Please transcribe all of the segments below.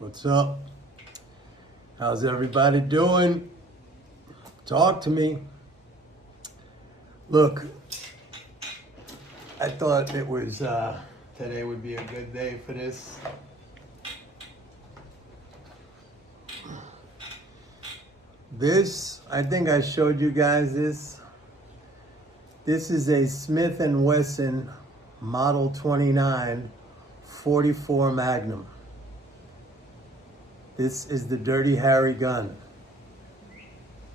What's up? How's everybody doing? Talk to me. Look, I thought it was today would be a good day for this. This, I think I showed you guys this. This is a Smith & Wesson Model 29 44 Magnum. This is the Dirty Harry gun.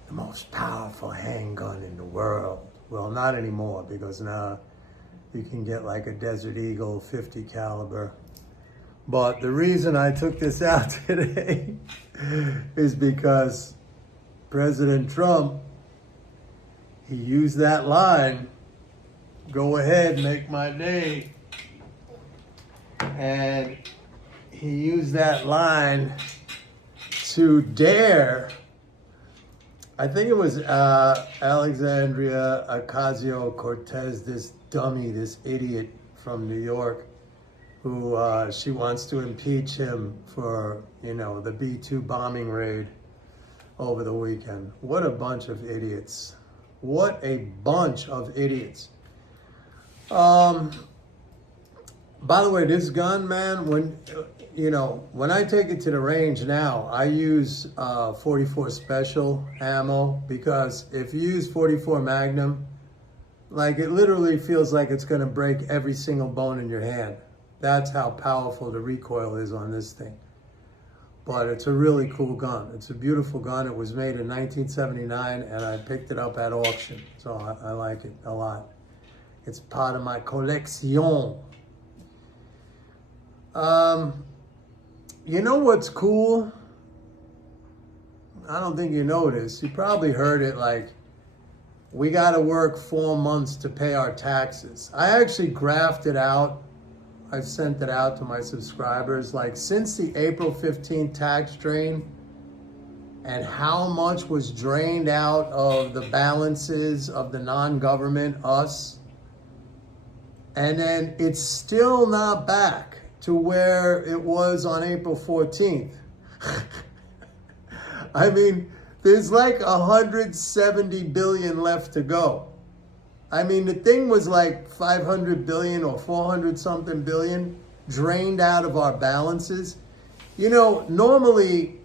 The most powerful handgun in the world. Well, not anymore, because now you can get like a Desert Eagle 50 caliber. But the reason I took this out today is because President Trump, he used that line, "Go ahead, make my day." And he used that line to dare, I think it was Alexandria Ocasio-Cortez, this dummy, this idiot from New York, who she wants to impeach him for, the B-2 bombing raid over the weekend. What a bunch of idiots. What a bunch of idiots. By the way, this gun, man, when I take it to the range now, I use 44 special ammo, because if you use 44 Magnum, like, it literally feels like it's going to break every single bone in your hand. That's how powerful the recoil is on this thing. But it's a really cool gun. It's a beautiful gun. It was made in 1979, and I picked it up at auction. So I like it a lot. It's part of my collection. You know what's cool? I don't think you know this. You probably heard it, like, we got to work 4 months to pay our taxes. I actually graphed it out. I've sent it out to my subscribers. Like, since the April 15th tax drain, and how much was drained out of the balances of the non-government, us, and then it's still not back to where it was on April 14th. I mean, there's like 170 billion left to go. I mean, the thing was like 500 billion or 400 something billion drained out of our balances. Normally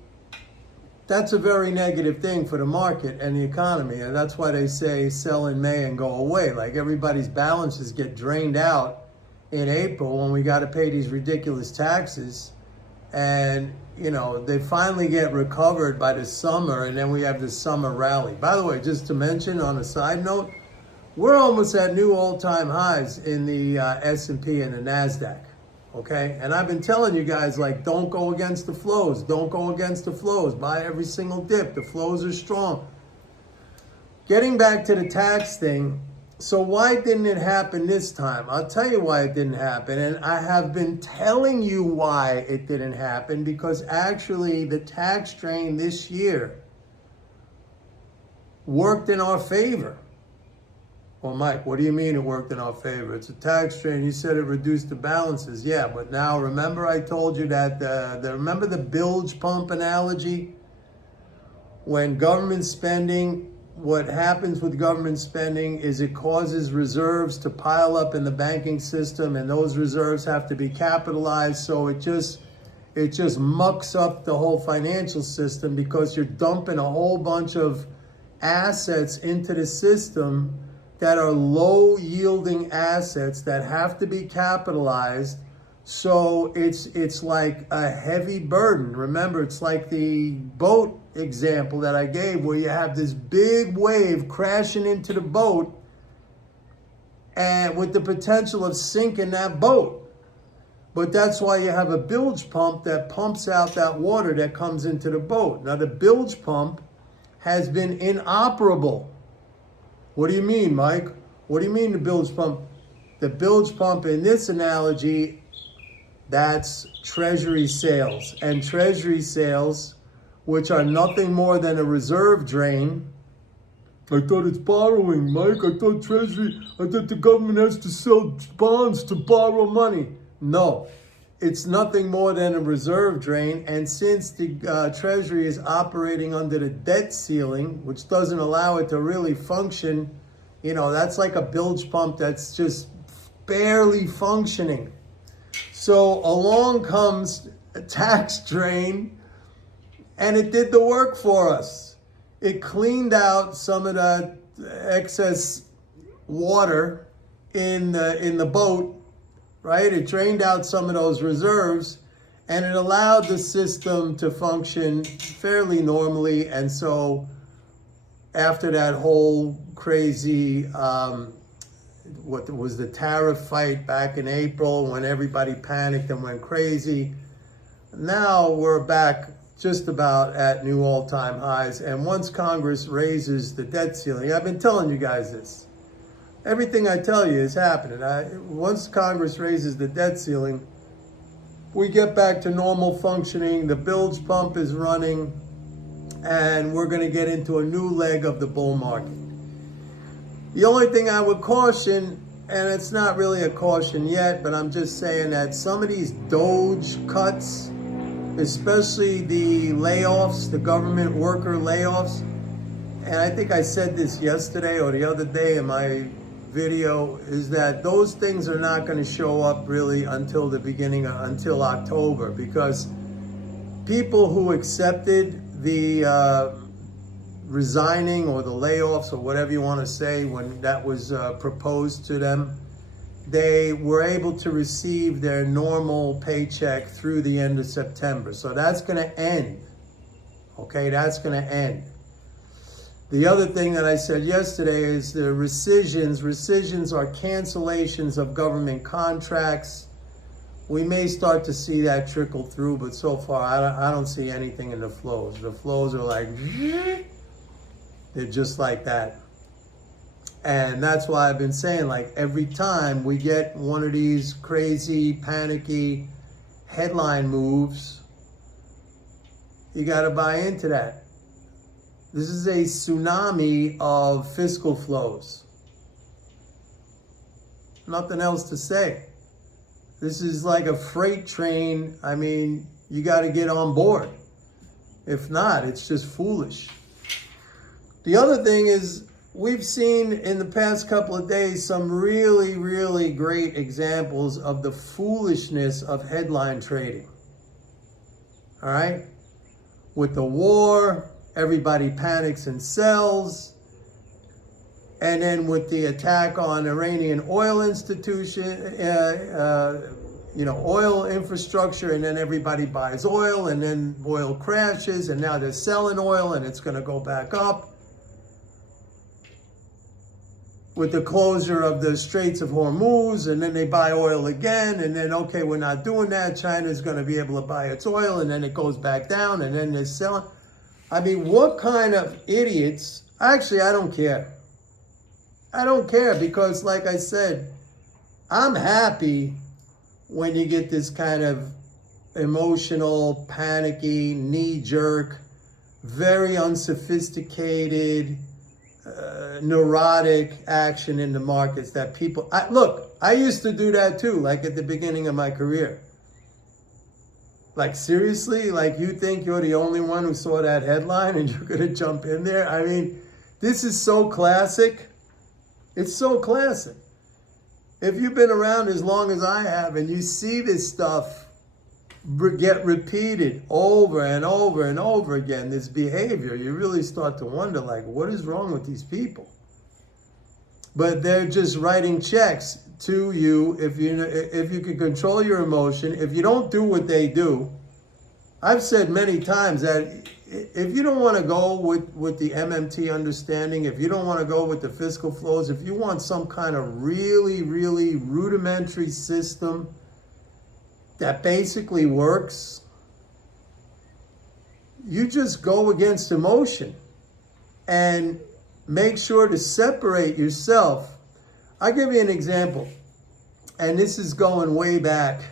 that's a very negative thing for the market and the economy. And that's why they say sell in May and go away. Like, everybody's balances get drained out in April when we got to pay these ridiculous taxes, and they finally get recovered by the summer, and then we have this summer rally. By the way, just to mention on a side note, we're almost at new all-time highs in the S&P and the NASDAQ, okay? And I've been telling you guys, like, don't go against the flows. Don't go against the flows. Buy every single dip. The flows are strong. Getting back to the tax thing, so why didn't it happen this time? I'll tell you why it didn't happen. And I have been telling you why it didn't happen, because actually the tax drain this year worked in our favor. Well, Mike, what do you mean it worked in our favor? It's a tax drain. You said it reduced the balances. Yeah, but now remember I told you that, remember the bilge pump analogy? When government spending, what happens with government spending is it causes reserves to pile up in the banking system, and those reserves have to be capitalized. So it just mucks up the whole financial system, because you're dumping a whole bunch of assets into the system that are low yielding assets that have to be capitalized. So it's like a heavy burden. Remember, it's like the boat example that I gave, where you have this big wave crashing into the boat, and with the potential of sinking that boat. But that's why you have a bilge pump that pumps out that water that comes into the boat. Now, the bilge pump has been inoperable. What do you mean, Mike? What do you mean the bilge pump? The bilge pump in this analogy, that's Treasury sales. And Treasury sales, which are nothing more than a reserve drain. I thought it's borrowing, Mike. I thought the government has to sell bonds to borrow money. No, it's nothing more than a reserve drain. And since the Treasury is operating under the debt ceiling, which doesn't allow it to really function, that's like a bilge pump that's just barely functioning. So along comes a tax drain, and it did the work for us. It cleaned out some of the excess water in the boat, right? It drained out some of those reserves, and it allowed the system to function fairly normally. And so after that whole crazy, what was the tariff fight back in April when everybody panicked and went crazy, now we're back just about at new all-time highs. And once Congress raises the debt ceiling, I've been telling you guys this, everything I tell you is happening. Once Congress raises the debt ceiling, we get back to normal functioning, the bilge pump is running, and we're going to get into a new leg of the bull market. The only thing I would caution, and it's not really a caution yet, but I'm just saying that some of these Doge cuts, especially the layoffs, the government worker layoffs, and I think I said this yesterday or the other day in my video, is that those things are not going to show up really until October, because people who accepted the resigning or the layoffs or whatever you want to say when that was proposed to them, they were able to receive their normal paycheck through the end of September. So that's going to end. Okay, that's going to end. The other thing that I said yesterday is the rescissions. Rescissions are cancellations of government contracts. We may start to see that trickle through, but so far I don't see anything in the flows. The flows are like, they're just like that. And that's why I've been saying, like, every time we get one of these crazy, panicky headline moves, you got to buy into that. This is a tsunami of fiscal flows. Nothing else to say. This is like a freight train. I mean, you got to get on board. If not, it's just foolish. The other thing is, we've seen in the past couple of days some really, really great examples of the foolishness of headline trading. All right? With the war, everybody panics and sells. And then with the attack on Iranian oil institution, oil infrastructure, and then everybody buys oil, and then oil crashes, and now they're selling oil, and it's going to go back up. With the closure of the Straits of Hormuz, and then they buy oil again, and then, okay, we're not doing that. China's going to be able to buy its oil, and then it goes back down, and then they're selling. I mean, what kind of idiots? Actually, I don't care. I don't care because, like I said, I'm happy when you get this kind of emotional, panicky, knee-jerk, very unsophisticated, neurotic action in the markets that people... I used to do that too, like at the beginning of my career. Like, seriously? Like, you think you're the only one who saw that headline and you're going to jump in there? I mean, this is so classic. It's so classic. If you've been around as long as I have and you see this stuff get repeated over and over and over again, this behavior, you really start to wonder, like, what is wrong with these people? But they're just writing checks to you if you can control your emotion. If you don't do what they do, I've said many times that if you don't want to go with the MMT understanding, if you don't want to go with the fiscal flows, if you want some kind of really, really rudimentary system that basically works, you just go against emotion and make sure to separate yourself. I'll give you an example, and this is going way back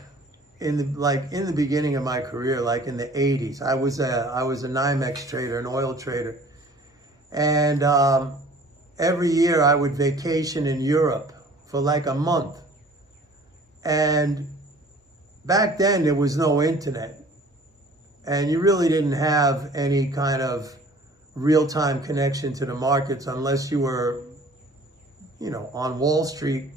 in the beginning of my career, like in the 80s. I was a NYMEX trader, an oil trader, and every year I would vacation in Europe for like a month, and back then there was no internet. And you really didn't have any kind of real-time connection to the markets unless you were, on Wall Street.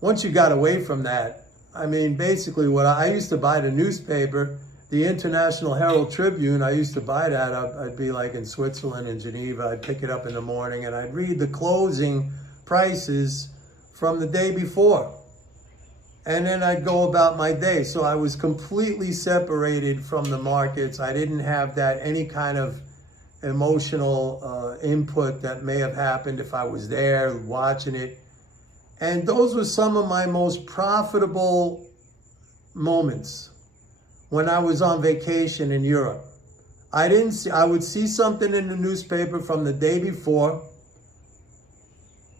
Once you got away from that, I mean, basically what I used to buy the newspaper, the International Herald Tribune, I used to buy that. I'd be like in Switzerland and Geneva. I'd pick it up in the morning and I'd read the closing prices from the day before. And then I'd go about my day. So I was completely separated from the markets. I didn't have that any kind of emotional input that may have happened if I was there watching it. And those were some of my most profitable moments when I was on vacation in Europe. I would see something in the newspaper from the day before.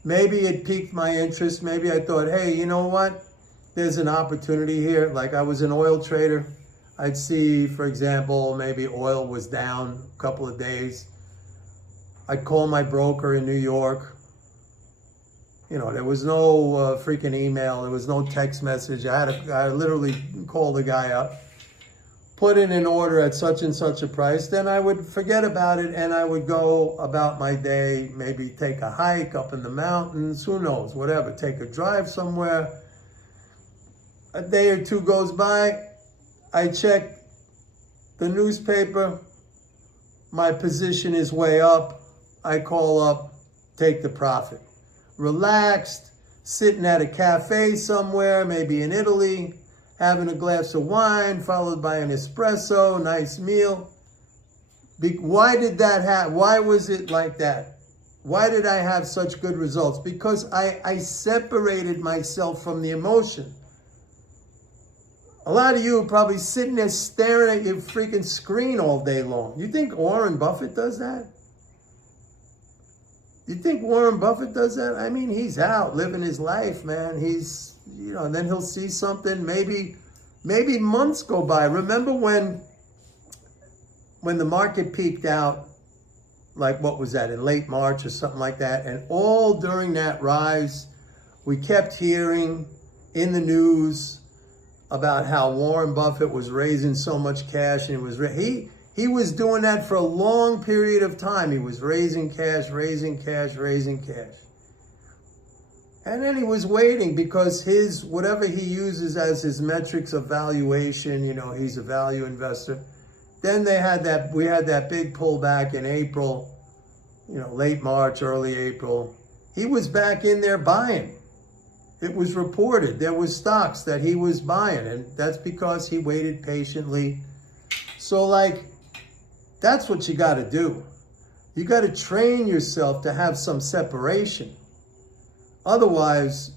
Maybe it piqued my interest. Maybe I thought, hey, you know what? There's an opportunity here. Like I was an oil trader. I'd see, for example, maybe oil was down a couple of days. I'd call my broker in New York. There was no freaking email. There was no text message. I literally called the guy up, put in an order at such and such a price. Then I would forget about it and I would go about my day, maybe take a hike up in the mountains, who knows, whatever, take a drive somewhere. A day or two goes by, I check the newspaper, my position is way up, I call up, take the profit. Relaxed, sitting at a cafe somewhere, maybe in Italy, having a glass of wine, followed by an espresso, nice meal. Why did that happen? Why was it like that? Why did I have such good results? Because I separated myself from the emotion. A lot of you are probably sitting there staring at your freaking screen all day long. You think Warren Buffett does that? You think Warren Buffett does that? I mean, he's out living his life, man. He's, and then he'll see something, maybe months go by. Remember when the market peaked out, like what was that, in late March or something like that? And all during that rise, we kept hearing in the news about how Warren Buffett was raising so much cash, and he was doing that for a long period of time. He was raising cash. And then he was waiting because whatever he uses as his metrics of valuation, he's a value investor. Then we had that big pullback in April, late March, early April. He was back in there buying. It was reported there was stocks that he was buying, and that's because he waited patiently. So that's what you got to do. You got to train yourself to have some separation. Otherwise,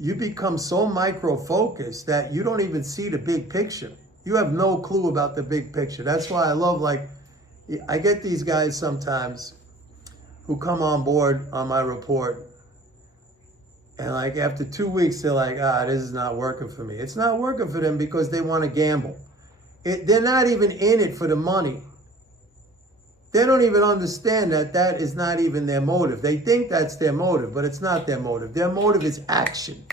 you become so micro-focused that you don't even see the big picture. You have no clue about the big picture. That's why I love, I get these guys sometimes who come on board on my report, and after 2 weeks, they're like, this is not working for me. It's not working for them because they want to gamble. They're not even in it for the money. They don't even understand that is not even their motive. They think that's their motive, but it's not their motive. Their motive is action.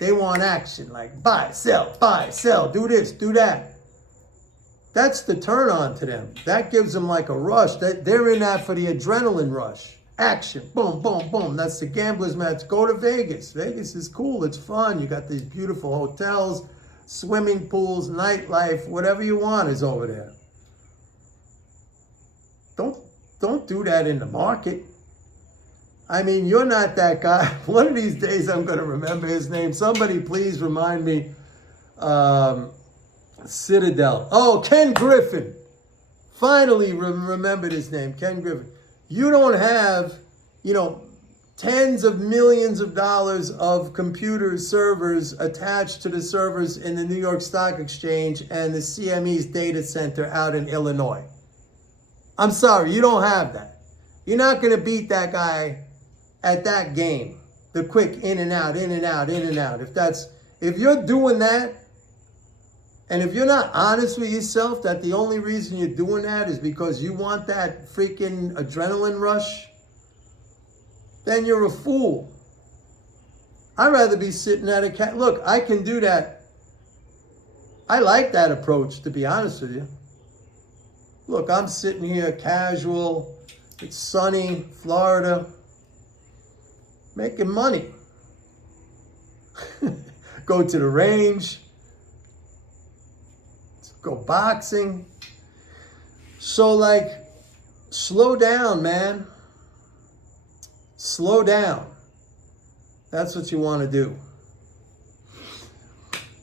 They want action, like buy, sell, do this, do that. That's the turn on to them. That gives them like a rush. They're in that for the adrenaline rush. Action, boom, boom, boom. That's the gambler's match. Go to Vegas. Vegas is cool. It's fun. You got these beautiful hotels, swimming pools, nightlife, whatever you want is over there. Don't do that in the market. I mean, you're not that guy. One of these days I'm going to remember his name. Somebody please remind me. Citadel. Oh, Ken Griffin. Finally remembered his name, Ken Griffin. You don't have, tens of millions of dollars of computer servers attached to the servers in the New York Stock Exchange and the CME's data center out in Illinois. I'm sorry, you don't have that. You're not going to beat that guy at that game. The quick in and out, in and out, in and out. If you're doing that, and if you're not honest with yourself that the only reason you're doing that is because you want that freaking adrenaline rush, then you're a fool. I'd rather be sitting at look, I can do that I like that approach, to be honest with you. Look, I'm sitting here casual. It's sunny, Florida, making money. Go to the range, go boxing. So like, slow down, man. Slow down. That's what you want to do.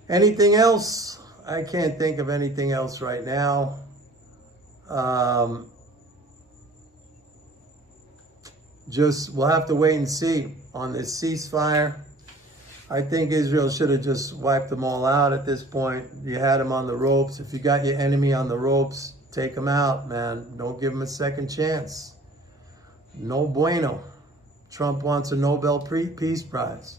Anything else? I can't think of anything else right now. We'll have to wait and see on this ceasefire. I think Israel should have just wiped them all out at this point. You had them on the ropes. If you got your enemy on the ropes, take them out, man. Don't give them a second chance. No bueno. Trump wants a Nobel Peace Prize.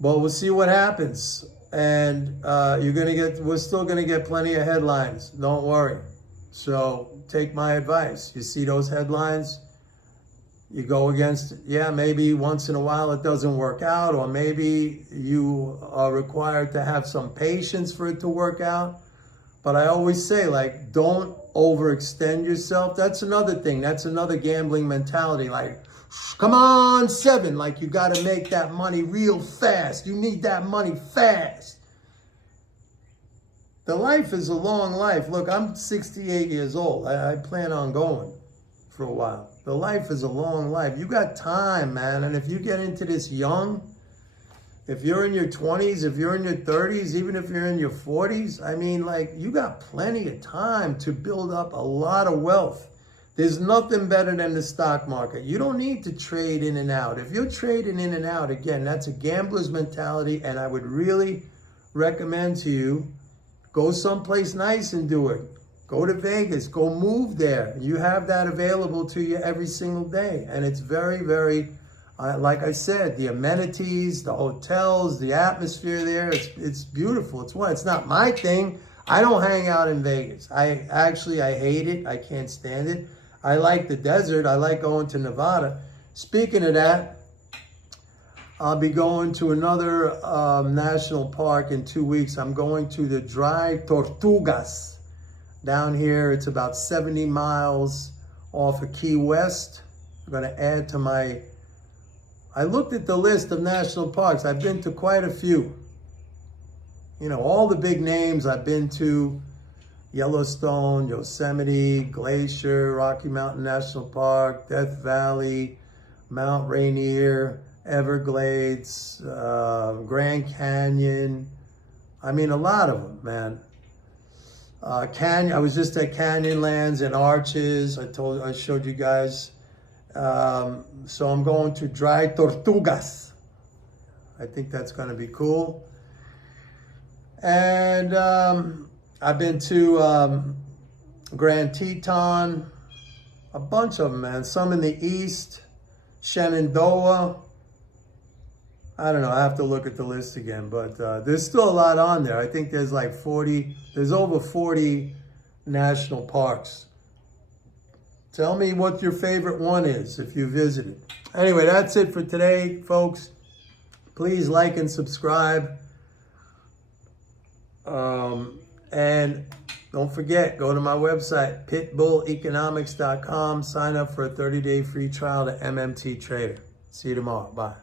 But we'll see what happens. And we're still gonna get plenty of headlines. Don't worry. So take my advice. You see those headlines, you go against it. Yeah, maybe once in a while it doesn't work out, or maybe you are required to have some patience for it to work out. But I always say, like, don't overextend yourself. That's another thing. That's another gambling mentality. Like, come on, 7. Like, you got to make that money real fast. You need that money fast. The life is a long life. Look, I'm 68 years old. I plan on going for a while. The life is a long life. You got time, man. And if you get into this young, if you're in your 20s, if you're in your 30s, even if you're in your 40s, I mean, like, you got plenty of time to build up a lot of wealth. There's nothing better than the stock market. You don't need to trade in and out. If you're trading in and out, again, that's a gambler's mentality, and I would really recommend to you, go someplace nice and do it. Go to Vegas, go move there. You have that available to you every single day. And it's very, very, like I said, the amenities, the hotels, the atmosphere there, it's beautiful. It's not my thing. I don't hang out in Vegas. I hate it. I can't stand it. I like the desert. I like going to Nevada. Speaking of that, I'll be going to another national park in 2 weeks. I'm going to the Dry Tortugas. Down here, it's about 70 miles off of Key West. I'm going to add to I looked at the list of national parks. I've been to quite a few. You know, all the big names I've been to: Yellowstone, Yosemite, Glacier, Rocky Mountain National Park, Death Valley, Mount Rainier, Everglades, Grand Canyon. I mean, a lot of them, man. I was just at Canyonlands and Arches. I showed you guys. So I'm going to Dry Tortugas. I think that's going to be cool. And I've been to Grand Teton, a bunch of them, man. Some in the east, Shenandoah. I don't know, I have to look at the list again, but there's still a lot on there. I think there's like there's over 40 national parks. Tell me what your favorite one is if you visited. Anyway, that's it for today, folks. Please like and subscribe. And don't forget, go to my website, pitbulleconomics.com. Sign up for a 30-day free trial to MMT Trader. See you tomorrow. Bye.